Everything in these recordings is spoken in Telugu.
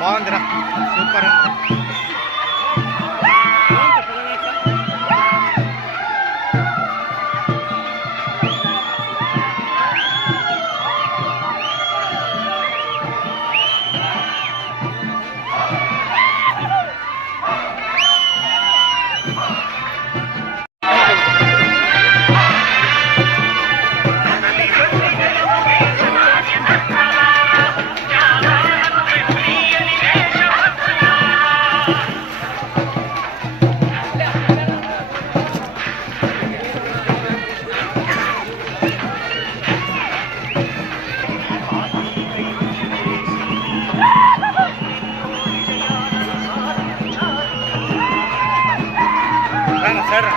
బాగుందిరా. సూపర్. సరే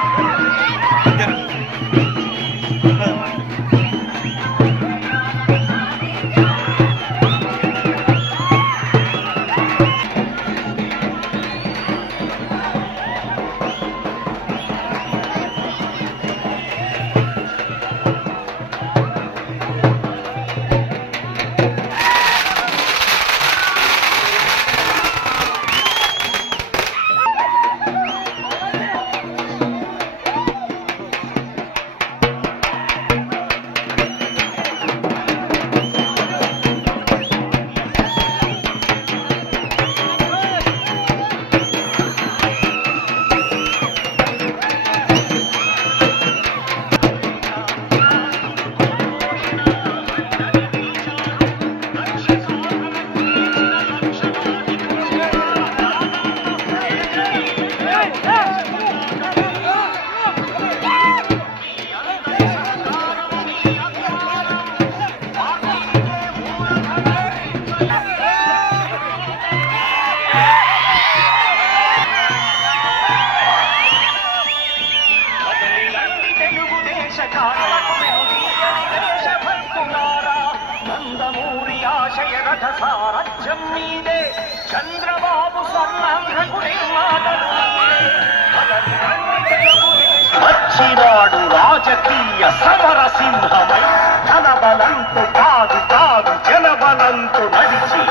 సారథ్యం మీదే చంద్రబాబు స్వర్ణాంధ్రకు వచ్చినాడు రాజకీయ సమర సింహమై ధనబలంతో కాదు కాదు జనబలంతో నడిచి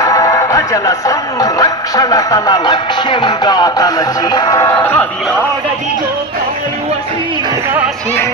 ప్రజల సంరక్షణ తన లక్ష్యంగా తలచి కదిలాడదిగో కాలువ శ్రీనివాసుడు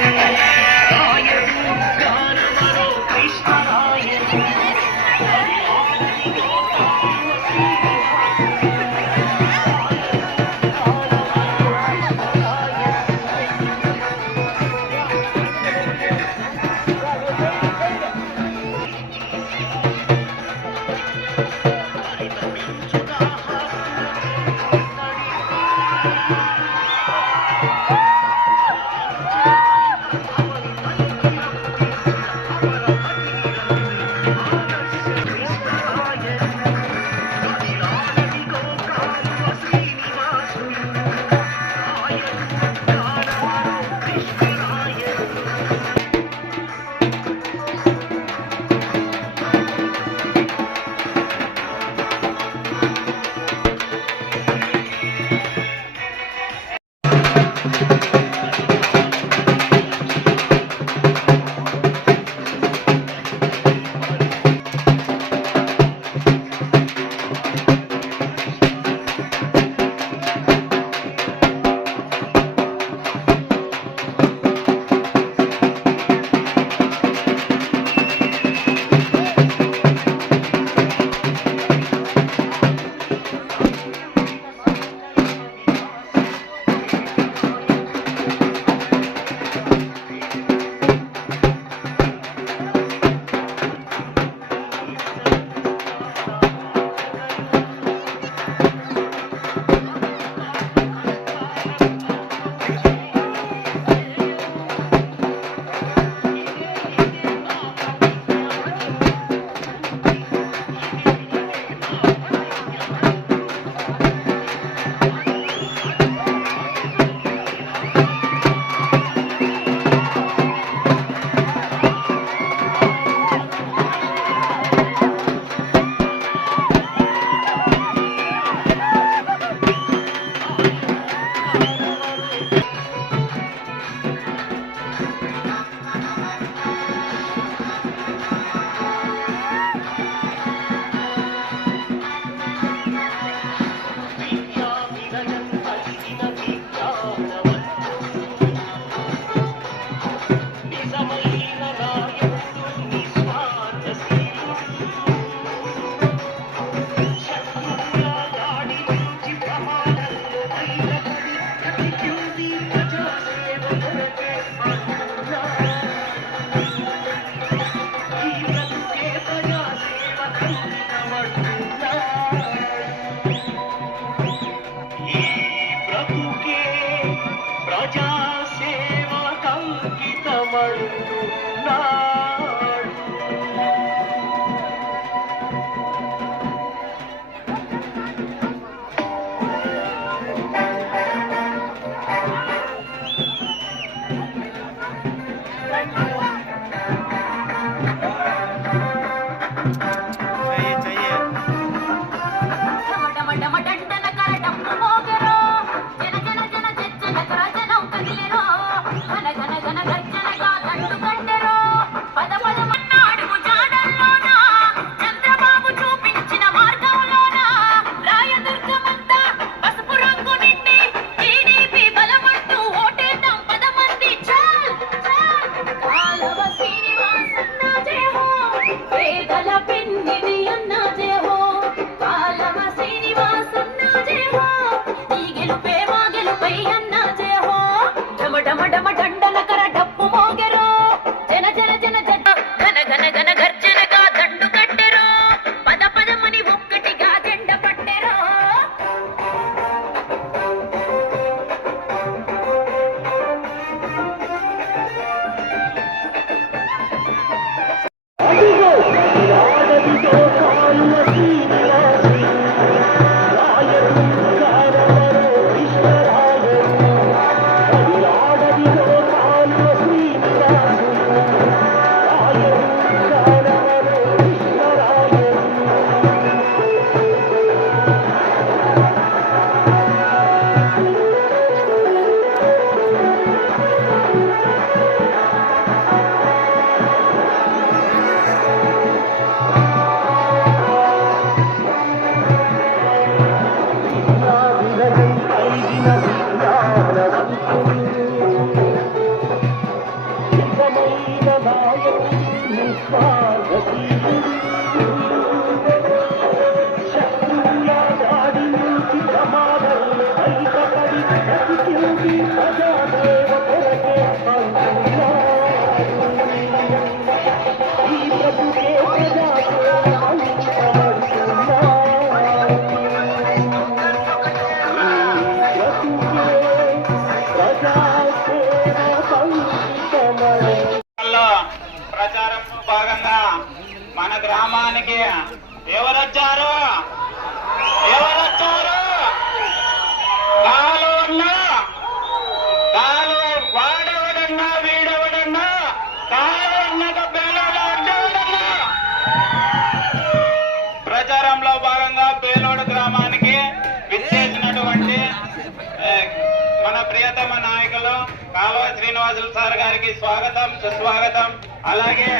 శ్రీనివాసులు సార్ గారికి స్వాగతం సుస్వాగతం. అలాగే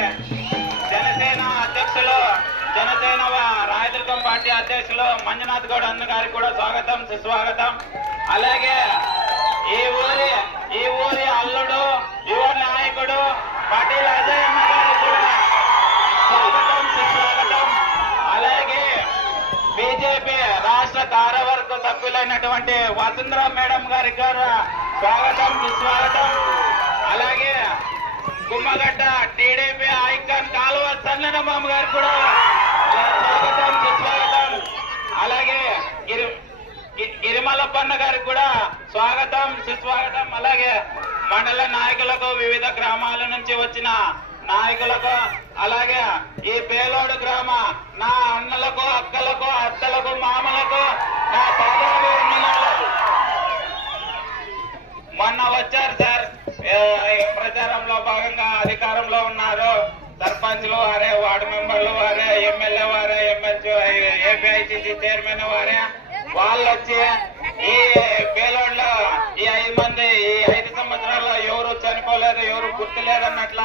జనసేన అధ్యక్షులు జనసేన రాయదుర్గం పార్టీ అధ్యక్షులు మంజునాథ్ గౌడ్ అన్న గారికి కూడా స్వాగతం సుస్వాగతం. అలాగే ఈ ఊరి అల్లుడు యువ నాయకుడు పాటిల్ అజయ్ అన్న గారికి కూడా స్వాగతం సుస్వాగతం. అలాగే బీజేపీ రాష్ట్ర కార్యవర్గ సభ్యులైనటువంటి వసుంధర మేడం గారికి కూడా స్వాగతం సుస్వాగతం. అలాగే గుమ్మగడ్డ టీడీపీ ఐకాన్ కాలువ చందనబాబు గారికి కూడా స్వాగతం సుస్వాగతం. అలాగే గిరిమలప్పన్న గారికి కూడా స్వాగతం సుస్వాగతం. అలాగే మండల నాయకులకు వివిధ గ్రామాల నుంచి వచ్చిన నాయకులకు అలాగే ఈ పేలోడు గ్రామ నా అన్నలకు అక్కలకు అత్తలకు మామలకు నా పాదాభివందనాలు. మొన్న వచ్చారు సార్ ప్రచారంలో భాగంగా అధికారంలో ఉన్నారు. సర్పంచ్లు వారే, వార్డు మెంబర్లు వారే, ఎమ్మెల్యే వారే, ఎమ్మెల్సీ ఏపీఐసిసి చైర్మన్ వారే వాళ్ళు వచ్చి ఈ పేలోడ్లో ఈ 5 మంది ఈ 5 సంవత్సరాల్లో ఎవరు చనిపోలేదు, ఎవరు గుర్తులేదన్నట్ల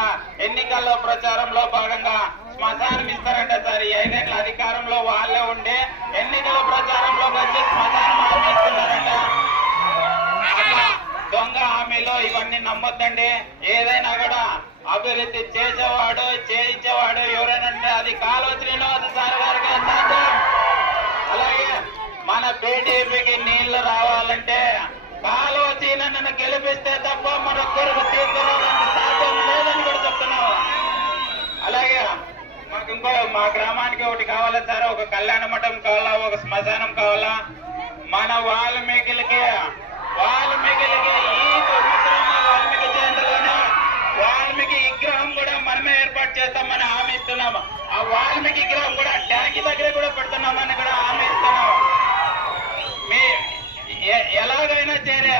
ఎన్నికల్లో ప్రచారంలో భాగంగా శ్మశానం ఇస్తారంట సార్. ఈ 5 ఏళ్ల అధికారంలో వాళ్ళే ఉండి ఎన్నికల ప్రచారంలో వచ్చి శ్మశానం హామీ ఇస్తున్నారంట. దొంగ హామీలో ఇవన్నీ నమ్మొద్దండి. ఏదైనా కూడా అభివృద్ధి చేసేవాడు చేయించేవాడు ఎవరైనా అది కాలువ శ్రీనివాస సార్ గారికి సాధ్యం. అలాగే మన బీజేపీకి నీళ్లు రావాలంటే కాలువ చీనను గెలిపిస్తే తప్ప మన కొరకు తీర్చడానికి సాధ్యం లేదని కూడా చెప్తున్నాం. అలాగే మాకు మా గ్రామానికి ఒకటి కావాలా సార్, ఒక కళ్యాణ మండపం కావాలా, ఒక శ్మశానం కావాలా. మన వాల్మీకి ఈ వాల్మీకి జయంతిలోనే వాల్మీకి విగ్రహం కూడా మనమే ఏర్పాటు చేస్తామని హామీ ఇస్తున్నాము. ఆ వాల్మీకి విగ్రహం కూడా ట్యాంక్ దగ్గర కూడా పెడుతున్నామని కూడా హామీ ఇస్తున్నాము. ఎలాగైనా చేరే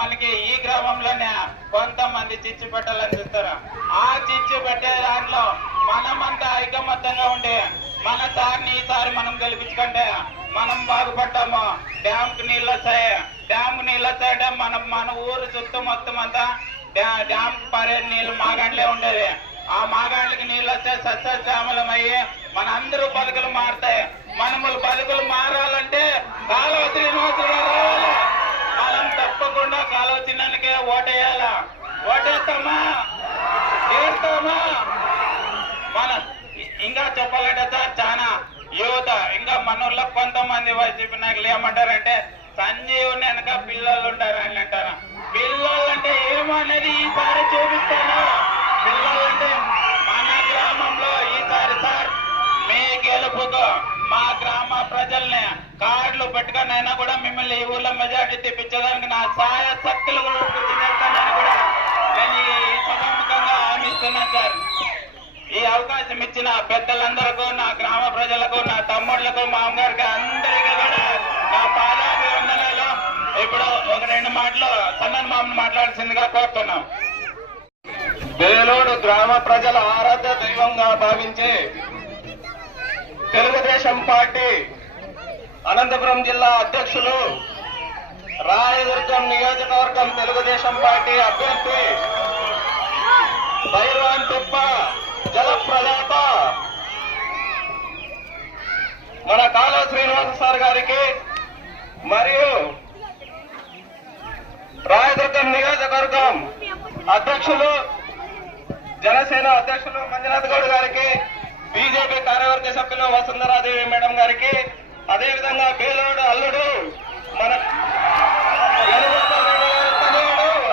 మనకి ఈ గ్రామంలోనే కొంతమంది చిచ్చు పెట్టాలని చూస్తారు. ఆ చిచ్చు పెట్టే దాంట్లో మనమంతా ఐకమత్యంగా ఉండి మన సార్ని ఈసారి మనం గెలిపించుకుంటే మనం బాగుపడ్డాము. డ్యామ్ కు నీళ్ళు వచ్చాయంటే మన ఊరు చుట్టూ మొత్తం అంతా డ్యామ్ కు పారే నీళ్లు మాగాండ్లే ఉండేది. ఆ మాగాండ్లకి నీళ్ళు వస్తే సస్యశ్యామలం అయ్యి మన అందరూ బతుకులు మారుతాయి. మనములు బతుకులు మారాలంటే కాలువ శ్రీనివాసులు రావాలి. మనం తప్పకుండా కాలువ చిన్నకే ఓటేయాలా. ఓటేస్తామా చేస్తామా? మన ఇంకా చెప్పాలంటే సార్ చాలా యువత ఇంకా మనూర్లో కొంతమంది వైసీపీ నాయకులు ఏమంటారంటే సంజీవుని వెనక పిల్లలు ఉంటారు అని అంటారు. పిల్లలంటే ఏమనేది ఈసారి చూపిస్తాను. పిల్లలంటే మన గ్రామంలో ఈసారి సార్ మీ గెలుపుతో మా గ్రామ ప్రజల్ని కార్డులు పెట్టుకునైనా కూడా మిమ్మల్ని ఈ ఊర్లో మెజార్టీ తెప్పించడానికి నా సాయ శక్తులు కూడా కృషి చేస్తానని కూడా నేను ఈ సభాముఖంగా హామీస్తున్నాను సార్. ఈ అవకాశం ఇచ్చిన పెద్దలందరికీ, నా గ్రామ ప్రజలకు, నా తమ్ముళ్లకు, మామగారికి అందరికీ కూడా నా పాదాభివందనాలు. ఇప్పుడు ఒక 2 మాటలు సన్నన్ మామను మాట్లాడాల్సిందిగా కోరుతున్నాం. పేలోడు గ్రామ ప్రజల ఆరాధ్య దైవంగా భావించే తెలుగుదేశం పార్టీ అనంతపురం జిల్లా అధ్యక్షులు, రాయదుర్గం నియోజకవర్గం తెలుగుదేశం పార్టీ అభ్యర్థి భైరవాన్ తిప్ప జలప్రదాత మన కాలువ శ్రీనివాస సార్ గారికి మరియు రాయదుర్గం నియోజకవర్గం అధ్యక్షులు జనసేన అధ్యక్షులు మంజునాథ్ గౌడ్ గారికి, బీజేపీ కార్యవర్గ సభ్యులు వసుంధరాదేవి మేడం గారికి, అదేవిధంగా పేలోడు అల్లుడు మన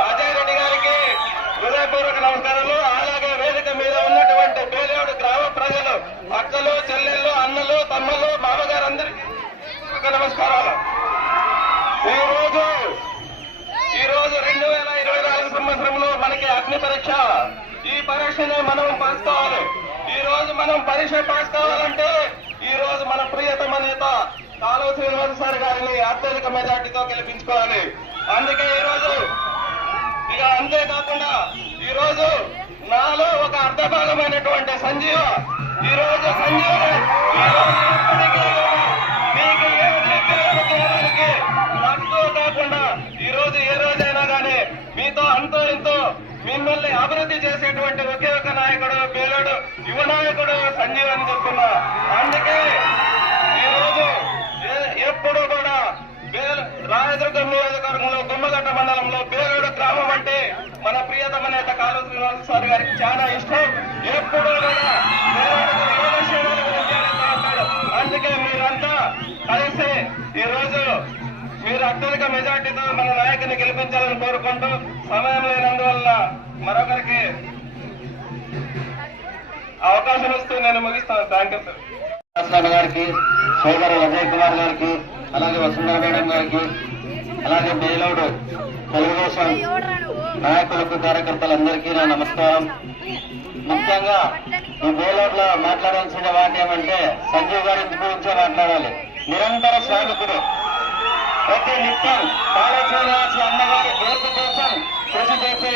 అజయ్ రెడ్డి గారికి హృదయపూర్వక నమస్కారాలు. అలాగే వేదిక మీద ఉన్నటువంటి పేలోడు గ్రామ ప్రజలు, అక్కలు, చెల్లెళ్ళు, అన్నలు, తమ్ముళ్ళు, మామగారందరికీ నమస్కారాలు. ఈరోజు 2024 సంవత్సరంలో మనకి అగ్ని పరీక్ష. ఈ పరీక్షని మనం పాస్ కావాలి. ఈ రోజు మనం పరీక్ష పాస్ కావాలంటే ఈ రోజు మన ప్రియతమ నేత కాలువ శ్రీనివాస సార్ గారిని అత్యధిక మెజార్టీతో గెలిపించుకోవాలి. అందుకే ఈ రోజు ఇక అంతేకాకుండా ఈ రోజు నాలో ఒక అర్ధభాగమైనటువంటి సంజీవ ఈ రోజు మీకు చేయడానికి తక్కువ కాకుండా ఈ రోజు ఏ రోజైనా కానీ మీతో అంతో ఎంతో చేసేటువంటి ఒకే ఒక నాయకుడు బేలోడు యువ నాయకుడు సంజీవ్ అని చెప్తున్నా. అందుకే ఈరోజు ఎప్పుడు కూడా రాయదుర్గం నియోజకవర్గంలో గుమ్మగట్ట మండలంలో బేలోడు గ్రామం అంటే మన ప్రియతమ నేత కాలువ శ్రీనివాస సార్ గారికి చాలా ఇష్టం. ఎప్పుడు కూడా బేలోడుకు యోగక్షేమాల గురించి అడుగుతూ ఉంటాడు. అందుకే మీరంతా కలిసి ఈ రోజు మీరు అత్యధిక మెజార్టీతో మన నాయకుని గెలిపించాలని కోరుకుంటూ, సమయం లేనందువల్ల మరొకరికి అవకాశం ఇస్తూ నేను ముగిస్తాను. Thank you sir. గారికి, సోదరు అజయ్ కుమార్ గారికి, అలాగే వసుంధర మేడం గారికి, అలాగే బేలోడు తెలుగుదేశం నాయకులకు కార్యకర్తలందరికీ నా నమస్కారం. ముఖ్యంగా ఈ బేలోడ్లో మాట్లాడాల్సిన వాటి ఏమంటే సంజీవ్ గారి గురించే మాట్లాడాలి. నిరంతర శ్రామికుడు, ప్రతి నిత్యం కాలువ శ్రీనివాస అన్నగారి గెలుపు కోసం కృషి చేసే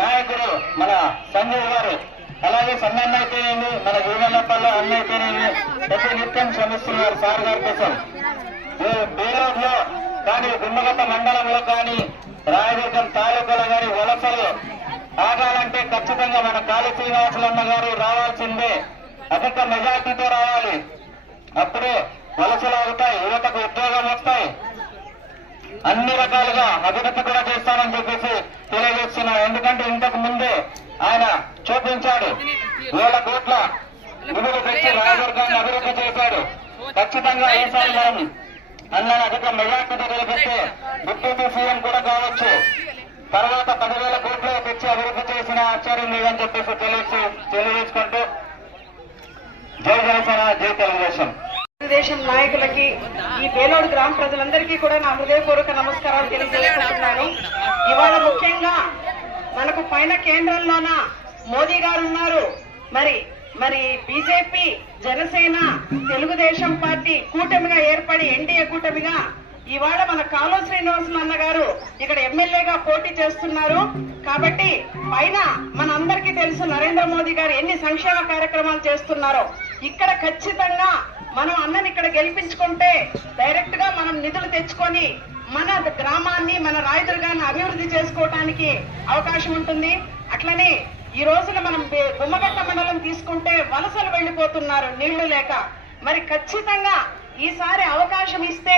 నాయకుడు మన సంజీవ్ గారు. అలాగే సన్నన్న అయితేనేమి, మన జీవనపల్లి అన్న అయితేనేమి ప్రతి నిత్యం శ్రమిస్తున్నారు సార్ గారి కోసం. బేలోడ్లో కానీ, గుమ్మగట్ట మండలంలో కానీ, రాయదుర్గం తాలూకాలో కానీ వలసలు ఆగాలంటే ఖచ్చితంగా మన కాళీ శ్రీనివాసులన్న గారు రావాల్సిందే. అధిక మెజార్టీతో రావాలి. అప్పుడే వలసలు ఆగుతాయి, యువతకు ఉద్యోగం వస్తాయి, అన్ని రకాలుగా అభివృద్ధి కూడా చేస్తానని చెప్పేసి తెలియజేస్తున్నాం. ఎందుకంటే ఇంతకు ముందే ఆయన చూపించాడు, 1,000 కోట్ల నిధులు పెట్టి రాయదుర్గాన్ని అభివృద్ధి చేశాడు. ఖచ్చితంగా ఈసారి మనం అన్నని అధిక మెజార్టీతో గెలిపిస్తే డిప్యూటీ సీఎం కూడా కావచ్చు. తర్వాత 10,000 కోట్లు తెచ్చి అభివృద్ధి చేసిన ఆశ్చర్యం లేదని చెప్పేసి తెలియజేసుకుంటూ జై జనసేన, జై తెలుగుదేశం. తెలుగుదేశం నాయకులకి, ఈ బేలోడు గ్రామ ప్రజలందరికీ కూడా నా హృదయపూర్వక నమస్కారాలు తెలియజేసుకుంటున్నాను. ఇవాళ ముఖ్యంగా మనకు పైన కేంద్రంలోన మోదీ గారు ఉన్నారు. మరి బీజేపీ, జనసేన, తెలుగుదేశం పార్టీ కూటమిగా ఏర్పడి ఎన్డీఏ కూటమిగా ఇవాళ మన కాలువ శ్రీనివాసులు అన్న గారు ఇక్కడ ఎమ్మెల్యేగా పోటీ చేస్తున్నారు. కాబట్టి పైన మన అందరికీ తెలుసు నరేంద్ర మోదీ గారు ఎన్ని సంక్షేమ కార్యక్రమాలు చేస్తున్నారో. ఇక్కడ ఖచ్చితంగా మనం అన్నని ఇక్కడ గెలిపించుకుంటే డైరెక్ట్ గా మనం నిధులు తెచ్చుకొని మన గ్రామాన్ని, మన రాయదుర్గాన్ని అభివృద్ధి చేసుకోవటానికి అవకాశం ఉంటుంది. అట్లనే ఈ రోజున మనం గుమ్మగట్ట మండలం తీసుకుంటే వలసలు వెళ్లిపోతున్నారు నీళ్లు లేక. మరి ఖచ్చితంగా ఈసారి అవకాశం ఇస్తే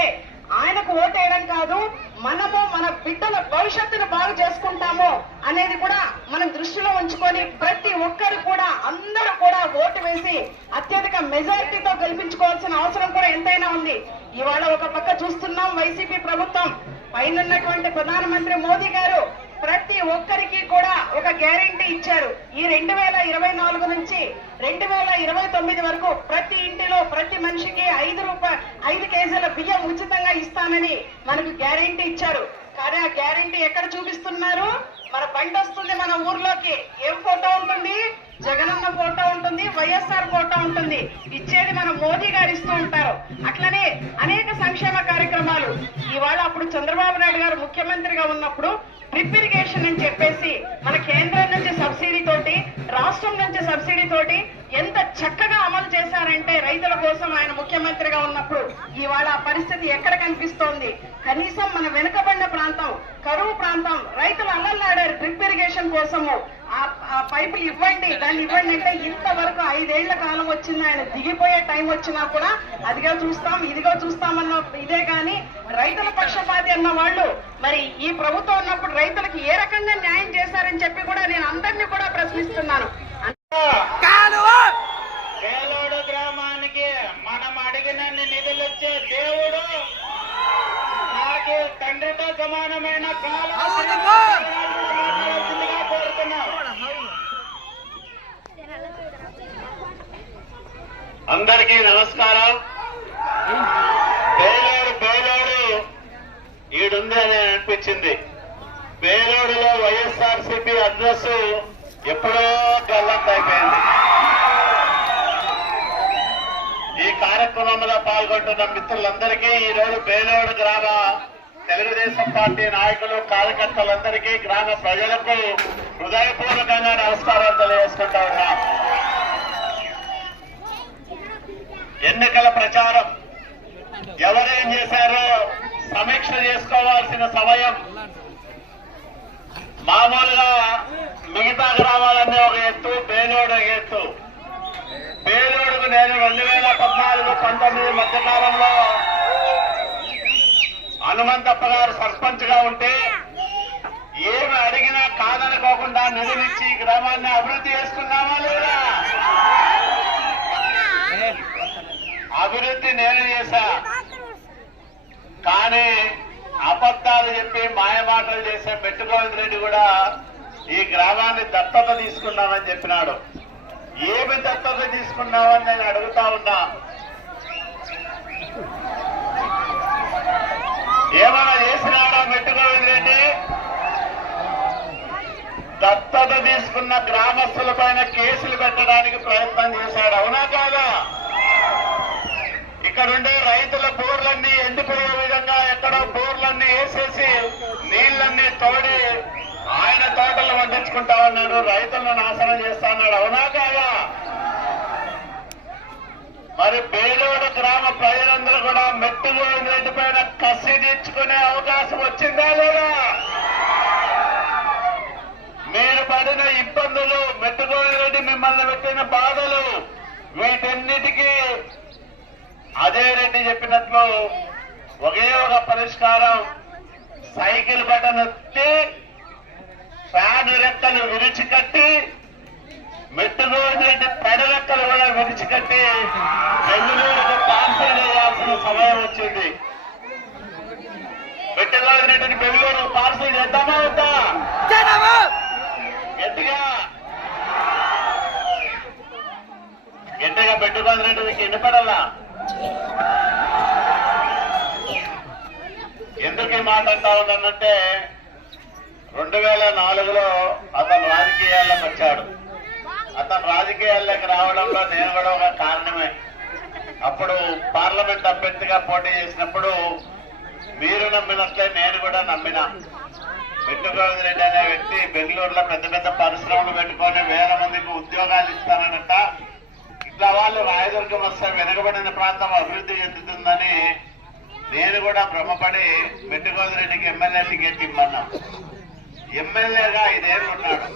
ఆయనకు ఓటేయడం కాదు, మనము మన బిడ్డల భవిష్యత్తును బాగు చేసుకుంటాము అనేది కూడా మనం దృష్టిలో ఉంచుకొని ప్రతి ఒక్కరు కూడా అందరూ కూడా ఓటు వేసి అత్యధిక మెజారిటీతో గెలిపించుకోవాల్సిన అవసరం కూడా ఎంతైనా ఉంది. ఇవాళ ఒక పక్క చూస్తున్నాం వైసీపీ ప్రభుత్వం, పైనున్నటువంటి ప్రధానమంత్రి మోదీ గారు ప్రతి ఒక్కరికి కూడా ఒక గ్యారెంటీ ఇచ్చారు. ఈ 2024 నుంచి 2029 వరకు ప్రతి ఇంటిలో ప్రతి మనిషికి 5 కేజీల బియ్యం ఉచితంగా ఇస్తానని మనకు గ్యారెంటీ ఇచ్చారు. కానీ ఆ గ్యారెంటీ ఎక్కడ చూపిస్తున్నారు? మన బండి వస్తుంది మన ఊర్లోకి, ఏం ఫోటో ఉంటుంది? జగనన్న ఫోటో ఉంటుంది, వైఎస్ఆర్ ఫోటో ఉంటుంది. ఇచ్చేది మన మోదీ గారు ఇస్తూ ఉంటారు. అట్లనే అనేక సంక్షేమ కార్యక్రమాలు. ఇవాళ అప్పుడు చంద్రబాబు నాయుడు గారు ముఖ్యమంత్రిగా ఉన్నప్పుడు డ్రిప్ ఇరిగేషన్ అని చెప్పేసి మన కేంద్రం నుంచి సబ్సిడీ తోటి, రాష్ట్రం నుంచి సబ్సిడీ తోటి ఎంత చక్కగా అమలు చేశారంటే రైతుల కోసం ఆయన ముఖ్యమంత్రిగా ఉన్నప్పుడు. ఇవాళ ఆ పరిస్థితి ఎక్కడ కనిపిస్తోంది? కనీసం మన వెనుకబడిన ప్రాంతం, కరువు ప్రాంతం రైతులు అల్లల్లాడారు డ్రిప్ ఇరిగేషన్ కోసము. ఆ పైపులు ఇవ్వండి, దాన్ని ఇవ్వండి అంటే ఇంతవరకు 5 ఏళ్ల కాలం వచ్చింది. ఆయన దిగిపోయే టైం వచ్చినా కూడా అదిగో చూస్తాం, ఇదిగో చూస్తామన్న ఇదే కానీ రైతుల పక్షపాతి అన్న వాళ్ళు మరి ఈ ప్రభుత్వం ఉన్నప్పుడు రైతులకు ఏ రకంగా న్యాయం చేశారని చెప్పి కూడా నేను అందరినీ కూడా ప్రశ్నిస్తున్నాను. బేలోడు గ్రామానికి మనం అడిగినన్ని నిధులు వచ్చే దేవుడు, నాకు తండ్రితో సమానమైన మాట్లాడాల్సిందిగా కోరుతున్నాం. అందరికీ నమస్కారం. బేలోడు ఈడుంది అని అనిపించింది. బేలోడులో వైఎస్ఆర్సీపీ అడ్రస్ ఎప్పుడో గల్లంత అయిపోయింది. ఈ కార్యక్రమంలో పాల్గొంటున్న మిత్రులందరికీ ఈరోజు బేలోడు గ్రామ తెలుగుదేశం పార్టీ నాయకులు, కార్యకర్తలందరికీ, గ్రామ ప్రజలకు హృదయపూర్వకంగా నమస్కారాలు తెలియజేసుకుంటా ఉన్నాం. ఎన్నికల ప్రచారం ఎవరేం చేశారో సమీక్ష చేసుకోవాల్సిన సమయం. మామూలుగా మిగతా గ్రామాలన్నీ ఒక ఎత్తు, బేలోడు ఒక ఎత్తు. బేలోడుకు నేను 2014-19 మధ్యకాలంలో హనుమంతప్ప గారు సర్పంచ్ గా ఉంటే ఏమి అడిగినా కాదనుకోకుండా నిధులిచ్చి గ్రామాన్ని అభివృద్ధి చేసుకున్నామా లేదా? అభివృద్ధి నేను చేశా. కానీ అబద్ధాలు చెప్పి మాయమాటలు చేసే మెట్టుగోవింద్ రెడ్డి కూడా ఈ గ్రామాన్ని దత్తత తీసుకున్నామని చెప్పినాడు. ఏమి దత్తత తీసుకున్నామని నేను అడుగుతా ఉన్నా. ఏమైనా చేసినాడా మెట్టుగోవింద్ రెడ్డి? దత్తత తీసుకున్న గ్రామస్తుల పైన కేసులు పెట్టడానికి ప్రయత్నం చేశాడు. అవునా కాదా? ఇక్కడుండే రైతుల బోర్లన్నీ ఎండిపోయే విధంగా ఎక్కడో బోర్లన్నీ వేసేసి నీళ్లన్నీ తోడి ఆయన తోటలు పండించుకుంటా ఉన్నాడు, రైతులను నాశనం చేస్తా ఉన్నాడు. అవునా కాదా? మరి బేలోడు గ్రామ ప్రజలందరూ కూడా మెట్టుగోవింద్ రెడ్డి పైన కసి తీర్చుకునే అవకాశం వచ్చిందా లేదా? మీరు పడిన ఇబ్బందులు, మెట్టుగోవింద్ రెడ్డి మిమ్మల్ని పెట్టిన బాధలు, వీటన్నిటికీ అదే రెడ్డి చెప్పినట్లు ఒకే ఒక పరిష్కారం. సైకిల్ బటన్ ఎత్తి ఫ్యాన్ రెక్కలు విరిచికట్టి మెట్టుగోవింద్ రెడ్డి పెడరెక్కలు కూడా విరిచికట్టి బెంగళూరుకు ట్రాన్స్ఫర్ చేయాల్సిన సమయం వచ్చింది. మెట్టుగోవింద్ రెడ్డిని బెంగళూరుకు ట్రాన్స్ఫర్ చేద్దామా వద్దా? గట్టిగా గట్టిగా మెట్టుగోవింద్ రెడ్డికి ఎన్నిపడాలా? ఎందుకు ఈ మాట అంటా ఉన్నానంటే 2004లో అతను రాజకీయాల్లోకి వచ్చాడు. అతను రాజకీయాల్లోకి రావడంలో నేను కూడా ఒక కారణమే. అప్పుడు పార్లమెంట్ అభ్యర్థిగా పోటీ చేసినప్పుడు మీరు నమ్మినట్లే నేను కూడా నమ్మినా. మెట్టుగోవింద్ రెడ్డి అనే వ్యక్తి బెంగళూరులో పెద్ద పెద్ద పరిశ్రమలు పెట్టుకొని వేల మందికి ఉద్యోగాలు ఇస్తానన్నట. ఇట్లా వాళ్ళు రాయదుర్గం వస్తే వెనుకబడిన ప్రాంతం అభివృద్ధి చెందుతుందని నేను కూడా భ్రమపడి మెట్టుగోవింద్ రెడ్డికి ఎమ్మెల్యే టికెట్ ఇమ్మన్నా. ఎమ్మెల్యేగా 5 ఏళ్ళు ఉన్నాడు,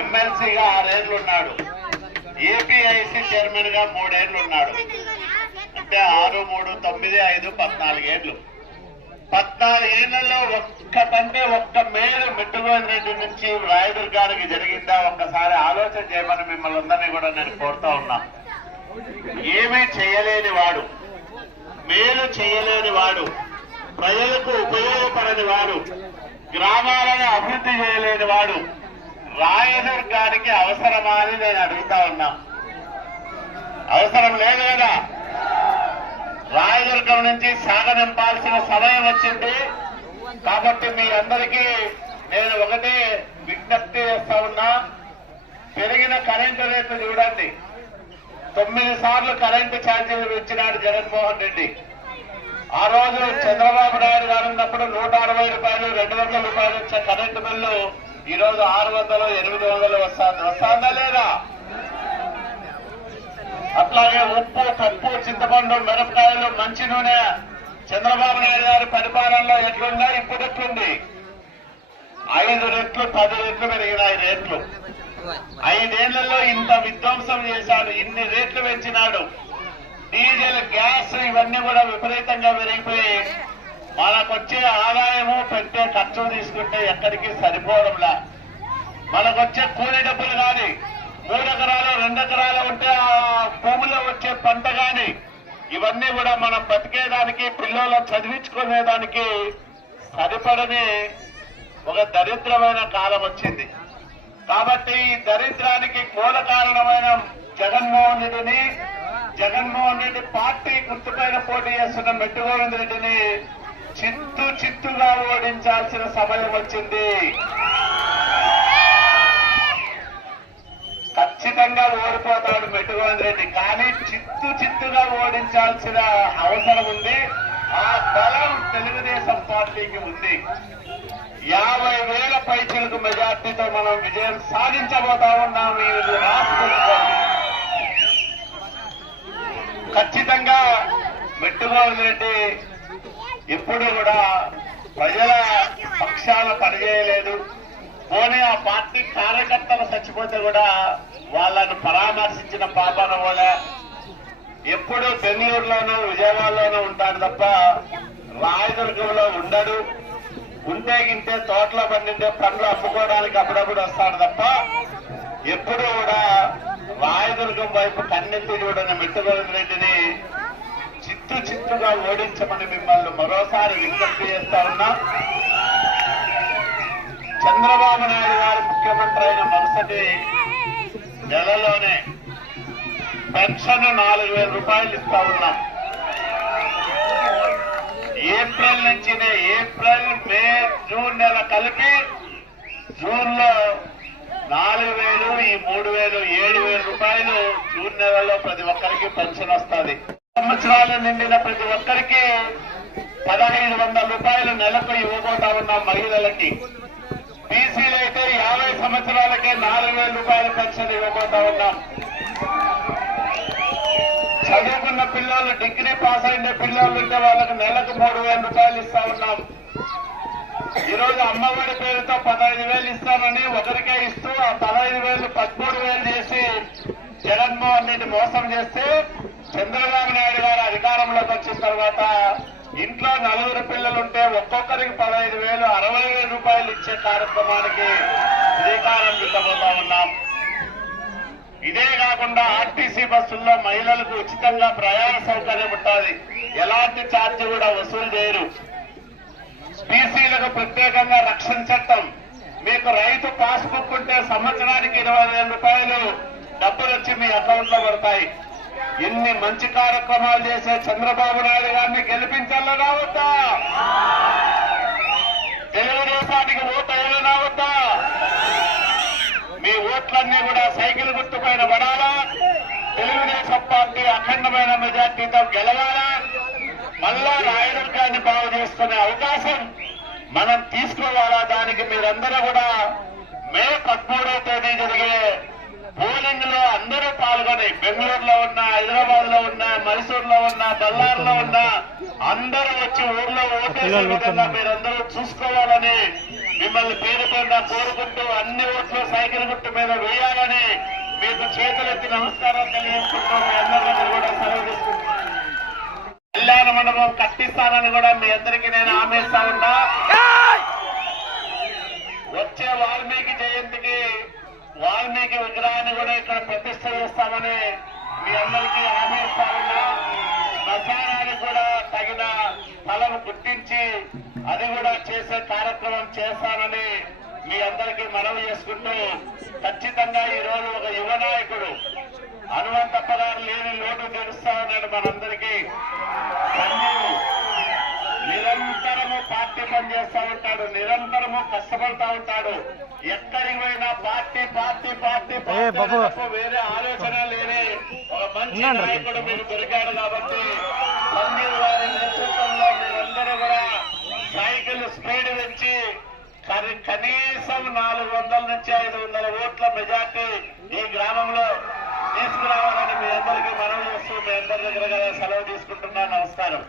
ఎమ్మెల్సీగా 6 ఏళ్ళు ఉన్నాడు, ఏపీఐసి చైర్మన్ గా 3 ఏళ్ళు ఉన్నాడు. అంటే 6, 3, 9, 5, 14 ఏళ్ళు. 14 ఏళ్లలో ఒక్క మేలు మెట్టుగోవింద్ రెడ్డి నుంచి రాయదుర్గానికి జరిగిందా? ఒక్కసారి ఆలోచన చేయమని మిమ్మల్ని అందరినీ కూడా నేను కోరుతా ఉన్నా. ఏమీ చేయలేని వాడు, మేలు చేయలేని వాడు, ప్రజలకు ఉపయోగపడని వాడు, గ్రామాలను అభివృద్ధి చేయలేని వాడు రాయదుర్గానికి అవసరమా అని నేను అడుగుతా ఉన్నా. అవసరం లేదు కదా? రాయదుర్గం నుంచి సాగనింపాల్సిన సమయం వచ్చింది. కాబట్టి మీ అందరికీ నేను ఒకటే విజ్ఞప్తి చేస్తా ఉన్నా. పెరిగిన కరెంటు రేట్లు చూడండి. 9 సార్లు కరెంటు ఛార్జీలు పెంచినాడు జగన్మోహన్ రెడ్డి. ఆ రోజు చంద్రబాబు నాయుడు గారు ఉన్నప్పుడు 160 రూపాయలు, 200 రూపాయలు వచ్చే కరెంటు బిల్లు ఈ రోజు 600, 800 వస్తుందా లేదా? అట్లాగే ఉప్పు, పప్పు, చింతపండు, మిరపకాయలు, మంచి నూనె చంద్రబాబు నాయుడు గారి పరిపాలనలో ఎట్లుందా? ఇప్పుడు ఎట్లుంది? 5 రెట్లు 10 రెట్లు పెరిగినాయి రేట్లు. 5 ఏళ్లలో ఇంత విధ్వంసం చేశాడు, ఇన్ని రేట్లు పెంచినాడు. డీజిల్, గ్యాస్ ఇవన్నీ కూడా విపరీతంగా పెరిగిపోయి మనకొచ్చే ఆదాయము పెట్టే ఖర్చు తీసుకుంటే ఎక్కడికి సరిపోవడంలా. మనకొచ్చే కూలి డబ్బులు కానీ 3 ఎకరాలు 2 ఎకరాలు ఉంటే ఆ భూమిలో వచ్చే పంట కానీ ఇవన్నీ కూడా మనం బతికేదానికి, పిల్లలు చదివించుకునేదానికి సరిపడని ఒక దరిద్రమైన కాలం వచ్చింది. కాబట్టి ఈ దరిద్రానికి మూల కారణమైన జగన్మోహన్ రెడ్డి పార్టీ గుర్తుపైన పోటీ చేస్తున్న మెట్టుగోవింద్ రెడ్డిని చిత్తుగా ఓడించాల్సిన సమయం వచ్చింది. ఖచ్చితంగా ఓడిపోతాడు మెట్టుగోవింద్ రెడ్డి, కానీ చిత్తుగా ఓడించాల్సిన అవసరం ఉంది. ఆ బలం తెలుగుదేశం పార్టీకి ఉంది. 50,000 పైచలకు మెజార్టీతో మనం విజయం సాధించబోతా ఉన్నాం. ఈ రాష్ట్రంలో ఖచ్చితంగా మెట్టుగోవింద్ రెడ్డి ఎప్పుడు కూడా ప్రజల పక్షాన పనిచేయలేదు. పోనీ ఆ పార్టీ కార్యకర్తలు చచ్చిపోతే కూడా వాళ్ళను పరామర్శించిన పాపన కూడా ఎప్పుడు బెంగళూరులోనూ విజయవాడలోనూ ఉంటాడు తప్ప రాయదుర్గంలో ఉండడు. ఉంటే గింటే తోటలో పండిండే పండ్లు అమ్ముకోవడానికి అప్పుడప్పుడు వస్తాడు తప్ప ఎప్పుడు కూడా రాయదుర్గం వైపు కన్నెత్తి చూడని మిట్టగోవింద రెడ్డిని చిత్తుగా ఓడించమని మిమ్మల్ని మరోసారి విజ్ఞప్తి చేస్తా ఉన్నా. చంద్రబాబు నాయుడు గారు ముఖ్యమంత్రి అయిన మరుసటి నెలలోనే పెన్షన్ 4,000 రూపాయలు ఇస్తా ఉన్నాం. ఏప్రిల్ నుంచినే ఏప్రిల్, మే, జూన్ నెల కలిపి జూన్ లో 4,000, ఈ 3,000, 7,000 రూపాయలు జూన్ నెలలో ప్రతి ఒక్కరికి పెన్షన్ వస్తుంది. సంవత్సరాలు నిండిన ప్రతి ఒక్కరికి 1,500 రూపాయలు నెలకు ఇవ్వబోతా ఉన్నాం మహిళలకి. బీసీలు అయితే 50 సంవత్సరాలకే 4,000 రూపాయల పెన్షన్ ఇవ్వబోతా ఉన్నాం. చదువుకున్న పిల్లలు, డిగ్రీ పాస్ అయిన పిల్లలు ఉంటే వాళ్ళకి నెలకు 3,000 రూపాయలు ఇస్తా ఉన్నాం. ఈరోజు అమ్మఒడి పేరుతో 15,000 ఇస్తానని ఒకరికే ఇస్తూ ఆ 15,000 13,000 చేసి జగన్మోహన్ రెడ్డి మోసం చేస్తే చంద్రబాబు నాయుడు గారు అధికారంలోకి వచ్చిన తర్వాత ఇంట్లో 4 పిల్లలుంటే ఒక్కొక్కరికి 15,000, 60,000 రూపాయలు ఇచ్చే కార్యక్రమానికి శ్రీకారం చుట్టబోతా ఉన్నాం. ఇదే కాకుండా ఆర్టీసీ బస్సుల్లో మహిళలకు ఉచితంగా ప్రయాణ సౌకర్యం ఉంటుంది. ఎలాంటి ఛార్జ్ కూడా వసూలు చేయరు. బీసీలకు ప్రత్యేకంగా రక్షణ చట్టం. మీకు రైతు పాస్బుక్ ఉంటే సంవత్సరానికి 20,000 రూపాయలు డబ్బులు వచ్చి మీ అకౌంట్ లో పడతాయి. ఇన్ని మంచి కార్యక్రమాలు చేసే చంద్రబాబు నాయుడు గారిని గెలిపించాలనా వద్దా? తెలుగుదేశానికి ఓటు వేయాలనా వద్దా? మీ ఓట్లన్నీ కూడా సైకిల్ గుర్తు పైన పడాలా? తెలుగుదేశం పార్టీ అఖండమైన మెజార్టీతో గెలవాలా? మళ్ళా రాయదుర్గాన్ని బాగు చేసుకునే అవకాశం మనం తీసుకోవాలా? దానికి మీరందరూ కూడా మే 13వ తేదీ జరిగే పోలింగ్ లో అందరూ పాల్గొని, బెంగళూరులో ఉన్న, హైదరాబాద్ లో ఉన్న, మైసూరులో ఉన్న, బళ్ళారులో ఉన్న అందరూ వచ్చి ఊర్లో ఓటేసే విధంగా మీరందరూ చూసుకోవాలని మిమ్మల్ని పేరు పేరున కోరుకుంటూ అన్ని ఓట్లు సైకిల్ గుర్తు మీద వేయాలని మీకు చేతులెత్తి నమస్కారం తెలియజేసుకుంటూ మీ అందరి దగ్గర కూడా సెలవు తీసుకుంటున్నాను. కళ్యాణ మండపం కట్టిస్తానని కూడా మీ అందరికీ నేను హామీ ఇస్తా ఉన్నా. వచ్చే వాల్మీకి జయంతికి వాల్మీకి విగ్రహాన్ని కూడా ఇక్కడ ప్రతిష్ట చేస్తామని మీ అందరికీ హామీ ఇస్తా ఉన్నా. శ్మశానానికి కూడా తగిన స్థలం గుర్తించి అది కూడా చేసే కార్యక్రమం చేస్తానని మీ అందరికీ మనవి చేసుకుంటూ, ఖచ్చితంగా ఈ రోజు ఒక యువ నాయకుడు హనుమంతప్ప గారు లేని లోటు తెలుస్తా ఉన్నాడు మనందరికీ. సంజీవ్ నిరంతరము పార్టీ పనిచేస్తా ఉంటాడు, నిరంతరము కష్టపడతా ఉంటాడు. ఎక్కడికి పోయినా పార్టీ పార్టీ పార్టీ పార్టీ వేరే ఆలోచన లేని ఒక మంచి నాయకుడు మీకు దొరికాడు. కాబట్టి సంజీవ్ గారి నేతృత్వంలో మీరందరూ కూడా సైకిల్ స్పీడ్ పెంచి కనీసం 400 నుంచి 500 ఓట్ల మెజార్టీ ఈ గ్రామంలో తీసుకురావాలని మీ అందరికీ మనవి చేస్తూ మీ అందరి దగ్గర సెలవు తీసుకుంటున్నాను. నమస్కారం.